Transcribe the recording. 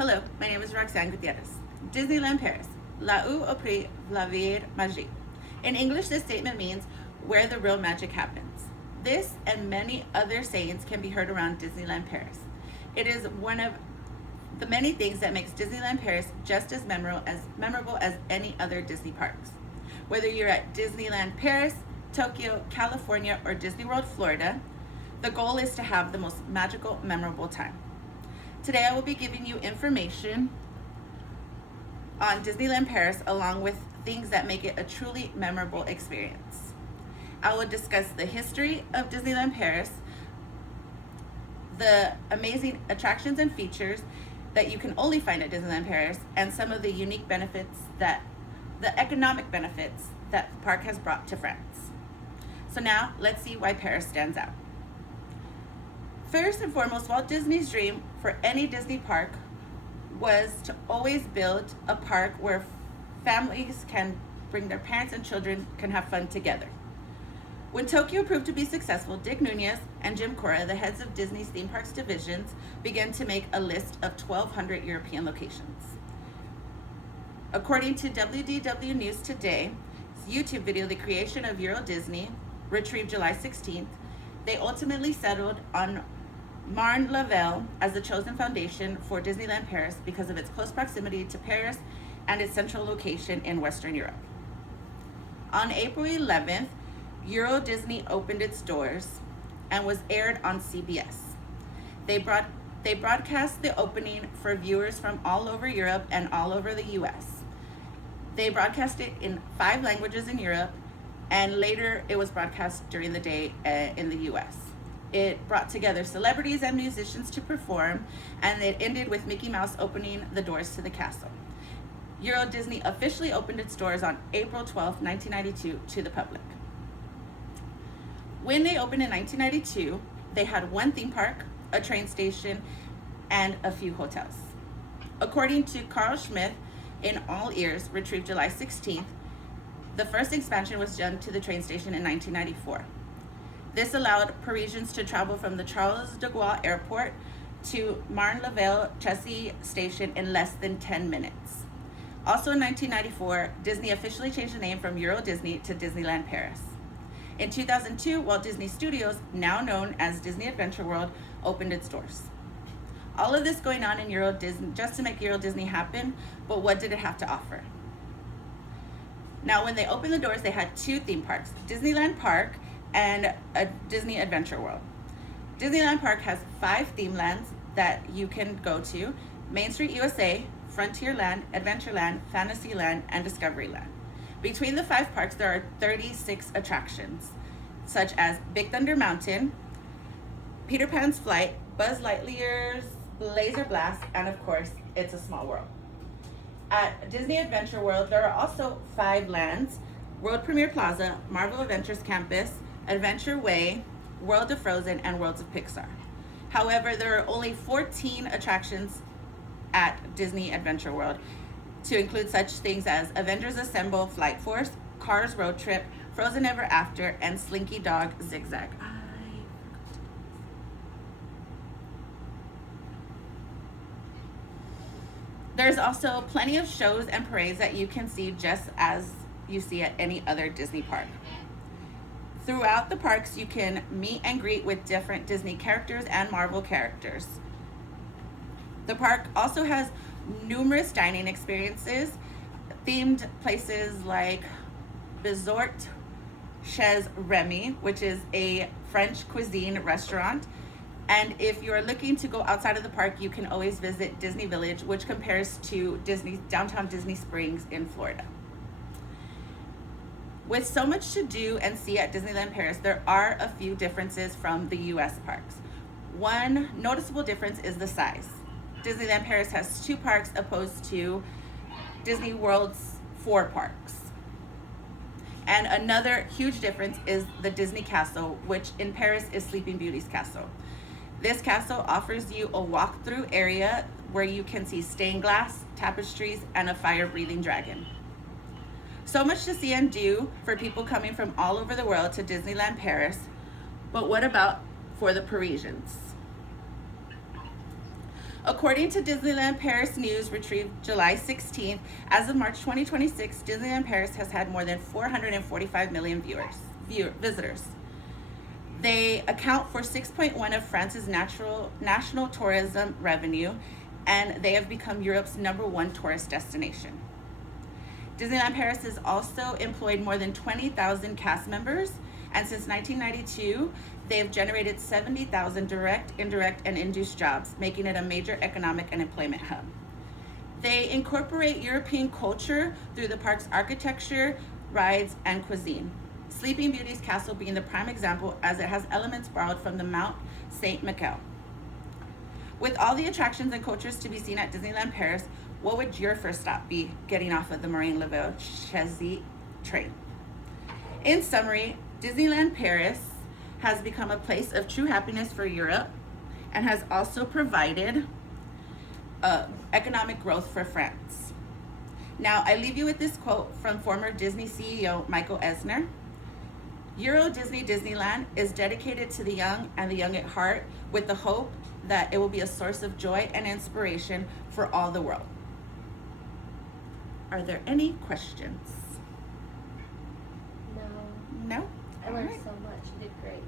Hello, my name is Roxanne Gutierrez. Disneyland Paris, là où opère la vraie magie. In English, this statement means where the real magic happens. This and many other sayings can be heard around Disneyland Paris. It is one of the many things that makes Disneyland Paris just as memorable as any other Disney parks. Whether you're at Disneyland Paris, Tokyo, California, or Disney World, Florida, the goal is to have the most magical, memorable time. Today I will be giving you information on Disneyland Paris along with things that make it a truly memorable experience. I will discuss the history of Disneyland Paris, the amazing attractions and features that you can only find at Disneyland Paris, and some of the unique benefits the economic benefits that the park has brought to France. So now let's see why Paris stands out. First and foremost, Walt Disney's dream for any Disney park was to always build a park where families can bring their parents and children can have fun together. When Tokyo proved to be successful, Dick Nunez and Jim Cora, the heads of Disney's theme parks divisions, began to make a list of 1,200 European locations. According to WDW News Today's YouTube video, The Creation of Euro Disney, retrieved July 16th, they ultimately settled on Marne-la-Vallée as the chosen foundation for Disneyland Paris because of its close proximity to Paris and its central location in Western Europe. On April 11th, Euro Disney opened its doors and was aired on CBS. They broadcast the opening for viewers from all over Europe and all over the US. They broadcast it in 5 languages in Europe, and later it was broadcast during the day in the US. It brought together celebrities and musicians to perform, and it ended with Mickey Mouse opening the doors to the castle. Euro Disney officially opened its doors on April 12, 1992 to the public. When they opened in 1992, they had 1 theme park, a train station, and a few hotels. According to Carl Schmidt in All Ears, retrieved July 16th, the first expansion was done to the train station in 1994. This allowed Parisians to travel from the Charles de Gaulle Airport to Marne-la-Vallée Chessy Station in less than 10 minutes. Also in 1994, Disney officially changed the name from Euro Disney to Disneyland Paris. In 2002, Walt Disney Studios, now known as Disney Adventure World, opened its doors. All of this going on in Euro Disney just to make Euro Disney happen, but what did it have to offer? Now, when they opened the doors, they had 2 theme parks, Disneyland Park and a Disney Adventure World. Disneyland Park has 5 theme lands that you can go to: Main Street USA, Frontierland, Adventureland, Fantasyland, and Discoveryland. Between the 5 parks, there are 36 attractions, such as Big Thunder Mountain, Peter Pan's Flight, Buzz Lightyear's Laser Blast, and of course, It's a Small World. At Disney Adventure World, there are also 5 lands: World Premiere Plaza, Marvel Adventures Campus, Adventure Way, World of Frozen, and Worlds of Pixar. However, there are only 14 attractions at Disney Adventure World, to include such things as Avengers Assemble Flight Force, Cars Road Trip, Frozen Ever After, and Slinky Dog Zigzag. There's also plenty of shows and parades that you can see just as you see at any other Disney park. Throughout the parks, you can meet and greet with different Disney characters and Marvel characters. The park also has numerous dining experiences, themed places like Bizort Chez Remy, which is a French cuisine restaurant. And if you're looking to go outside of the park, you can always visit Disney Village, which compares to downtown Disney Springs in Florida. With so much to do and see at Disneyland Paris, there are a few differences from the US parks. One noticeable difference is the size. Disneyland Paris has 2 parks opposed to Disney World's 4 parks. And another huge difference is the Disney Castle, which in Paris is Sleeping Beauty's castle. This castle offers you a walk-through area where you can see stained glass, tapestries, and a fire-breathing dragon. So much to see and do for people coming from all over the world to Disneyland Paris, but what about for the Parisians? According to Disneyland Paris News, retrieved July 16th, as of March 2026, Disneyland Paris has had more than 445 million visitors. They account for 6.1 of France's national tourism revenue, and they have become Europe's #1 tourist destination. Disneyland Paris has also employed more than 20,000 cast members, and since 1992, they have generated 70,000 direct, indirect, and induced jobs, making it a major economic and employment hub. They incorporate European culture through the park's architecture, rides, and cuisine. Sleeping Beauty's castle being the prime example, as it has elements borrowed from the Mount Saint Michel. With all the attractions and cultures to be seen at Disneyland Paris, what would your first stop be getting off of the Marine-la-Vallée train? In summary, Disneyland Paris has become a place of true happiness for Europe and has also provided economic growth for France. Now, I leave you with this quote from former Disney CEO Michael Eisner. Euro Disney Disneyland is dedicated to the young and the young at heart, with the hope that it will be a source of joy and inspiration for all the world. Are there any questions? No. No? I All learned right. so much. You did great.